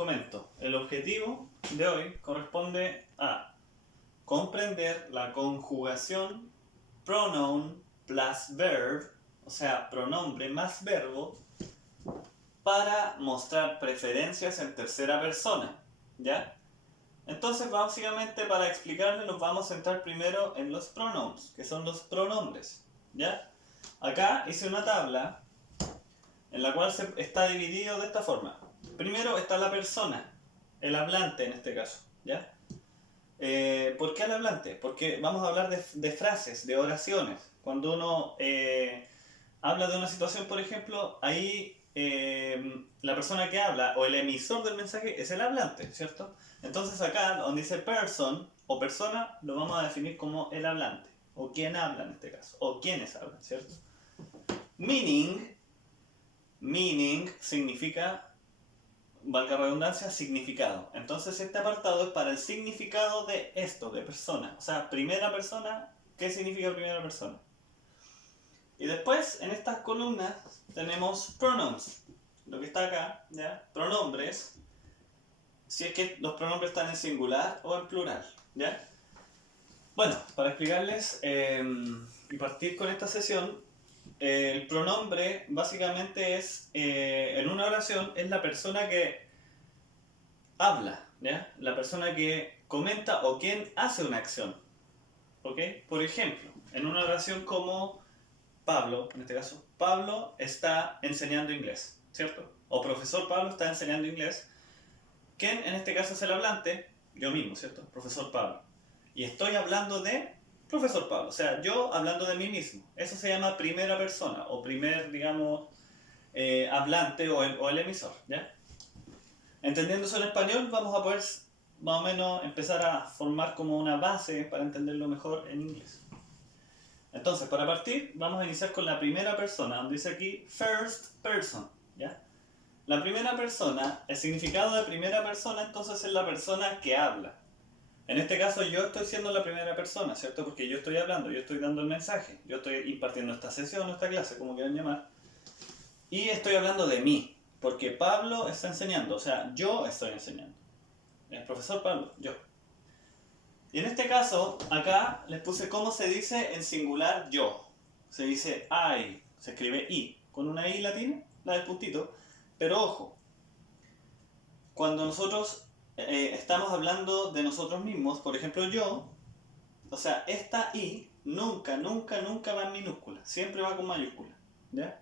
comento. El objetivo de hoy corresponde a comprender la conjugación pronoun plus verb, o sea, pronombre más verbo, para mostrar preferencias en tercera persona, ¿ya? Entonces, básicamente, para explicarle, nos vamos a centrar primero en los pronouns, que son los pronombres, ¿ya? Acá hice una tabla en la cual está dividido de esta forma. Primero está la persona, el hablante en este caso, ¿ya? ¿Por qué el hablante? Porque vamos a hablar de frases, de oraciones. Cuando uno habla de una situación, por ejemplo, ahí la persona que habla o el emisor del mensaje es el hablante, ¿cierto? Entonces acá, donde dice person o persona, lo vamos a definir como el hablante, o quien habla en este caso, o quienes hablan, ¿cierto? Meaning significa, valga la redundancia, significado. Entonces este apartado es para el significado de esto, de persona. O sea, primera persona, ¿qué significa primera persona? Y después, en estas columnas, tenemos pronouns. Lo que está acá, ¿ya? Pronombres. Si es que los pronombres están en singular o en plural, ¿ya? Bueno, para explicarles y partir con esta sesión, el pronombre básicamente es, en una oración, es la persona que habla, ¿ya? La persona que comenta o quien hace una acción, ¿ok? Por ejemplo, en una oración como Pablo, en este caso, Pablo está enseñando inglés, ¿cierto? O profesor Pablo está enseñando inglés. ¿Quién en este caso es el hablante? Yo mismo, ¿cierto? Profesor Pablo. Y estoy hablando de profesor Pablo, o sea, yo hablando de mí mismo. Eso se llama primera persona, o primer, digamos, hablante o el emisor, ¿ya? Entendiendo eso en español, vamos a poder más o menos empezar a formar como una base para entenderlo mejor en inglés. Entonces, para partir, vamos a iniciar con la primera persona, donde dice aquí first person, ¿ya? La primera persona, el significado de primera persona, entonces es la persona que habla. En este caso yo estoy siendo la primera persona, ¿cierto? Porque yo estoy hablando, yo estoy dando el mensaje, yo estoy impartiendo esta sesión, esta clase, como quieran llamar. Y estoy hablando de mí, porque Pablo está enseñando, o sea, yo estoy enseñando. El profesor Pablo, yo. Y en este caso, acá les puse cómo se dice en singular yo. Se dice I, se escribe I, con una I latina, la del puntito. Pero ojo, cuando nosotros estamos hablando de nosotros mismos, por ejemplo yo, o sea, esta I nunca va en minúscula, siempre va con mayúscula, ¿ya?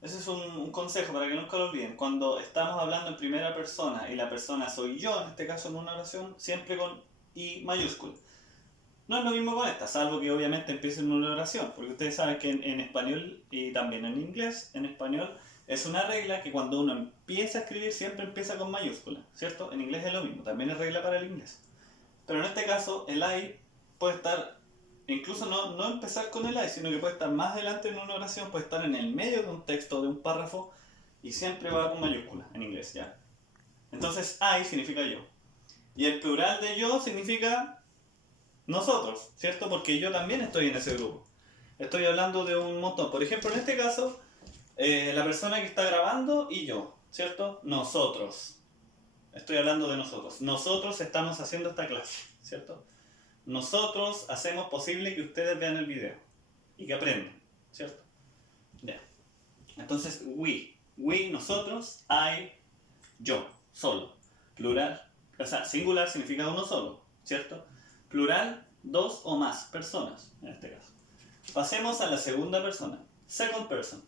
Ese es un consejo para que nunca lo olviden. Cuando estamos hablando en primera persona y la persona soy yo, en este caso en una oración, siempre con I mayúscula. No es lo mismo con esta, salvo que obviamente empiece en una oración, porque ustedes saben que en español y también en inglés, en español es una regla que cuando uno empieza a escribir siempre empieza con mayúscula, ¿cierto? En inglés es lo mismo, también es regla para el inglés. Pero en este caso el I puede estar, incluso no empezar con el I, sino que puede estar más adelante en una oración, puede estar en el medio de un texto, de un párrafo, y siempre va con mayúscula en inglés, ¿ya? Entonces I significa yo. Y el plural de yo significa nosotros, ¿cierto? Porque yo también estoy en ese grupo. Estoy hablando de un montón. Por ejemplo, en este caso, la persona que está grabando y yo, ¿cierto? Nosotros. Estoy hablando de nosotros. Nosotros estamos haciendo esta clase, ¿cierto? Nosotros hacemos posible que ustedes vean el video y que aprendan, ¿cierto? Ya. Entonces, we, nosotros, I, yo, solo. Plural, o sea, singular significa uno solo, ¿cierto? Plural, dos o más personas, en este caso. Pasemos a la segunda persona, second person.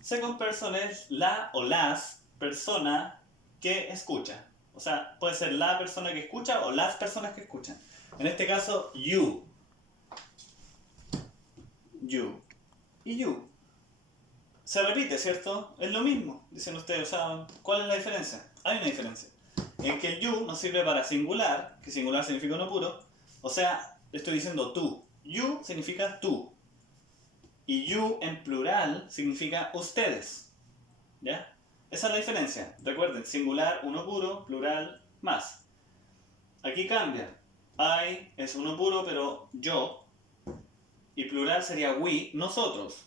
Second person es la o las persona que escucha. O sea, puede ser la persona que escucha o las personas que escuchan. En este caso, you. You. Y you. Se repite, ¿cierto? Es lo mismo, dicen ustedes. O sea, ¿cuál es la diferencia? Hay una diferencia. En que el you nos sirve para singular, que singular significa uno puro. O sea, estoy diciendo tú. You significa tú. Y you en plural significa ustedes. ¿Ya? Esa es la diferencia. Recuerden, singular, uno puro, plural, más. Aquí cambia. I es uno puro, pero yo. Y plural sería we, nosotros.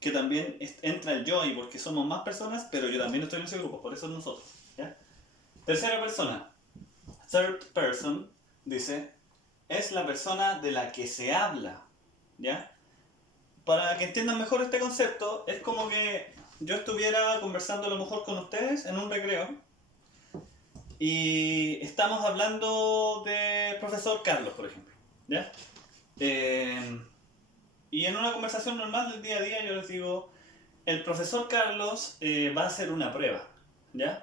Que también entra el yo ahí porque somos más personas, pero yo también estoy en ese grupo, por eso nosotros. ¿Ya? Tercera persona. Third person, dice, es la persona de la que se habla, ¿ya? Para que entiendan mejor este concepto, es como que yo estuviera conversando a lo mejor con ustedes en un recreo y estamos hablando de profesor Carlos, por ejemplo, ¿ya? Y en una conversación normal del día a día yo les digo, el profesor Carlos va a hacer una prueba, ¿ya?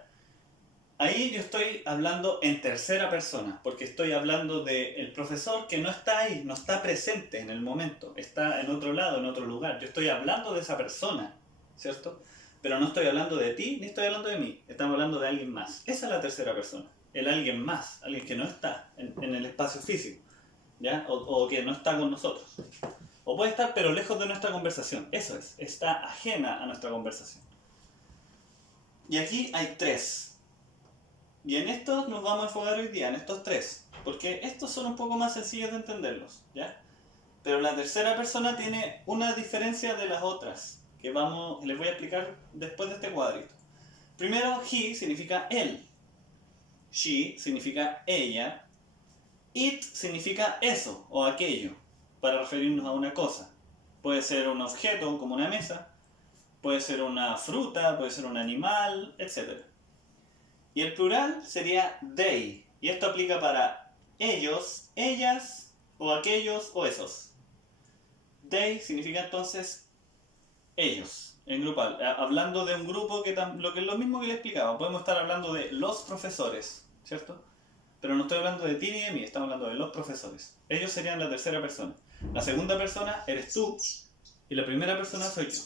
Ahí yo estoy hablando en tercera persona, porque estoy hablando del profesor que no está ahí, no está presente en el momento, está en otro lado, en otro lugar. Yo estoy hablando de esa persona, ¿cierto? Pero no estoy hablando de ti, ni estoy hablando de mí, estamos hablando de alguien más. Esa es la tercera persona, el alguien más, alguien que no está en el espacio físico, ¿ya? O que no está con nosotros. O puede estar pero lejos de nuestra conversación, eso es, está ajena a nuestra conversación. Y aquí hay tres. Y en estos nos vamos a enfocar hoy día, en estos tres. Porque estos son un poco más sencillos de entenderlos, ¿ya? Pero la tercera persona tiene una diferencia de las otras, que les voy a explicar después de este cuadrito. Primero, he significa él. She significa ella. It significa eso o aquello, para referirnos a una cosa. Puede ser un objeto como una mesa, puede ser una fruta, puede ser un animal, etc. Y el plural sería they. Y esto aplica para ellos, ellas, o aquellos, o esos. They significa entonces ellos, en grupal. Hablando de un grupo lo que es lo mismo que le explicaba. Podemos estar hablando de los profesores, ¿cierto? Pero no estoy hablando de ti ni de mí, estamos hablando de los profesores. Ellos serían la tercera persona. La segunda persona eres tú y la primera persona soy yo.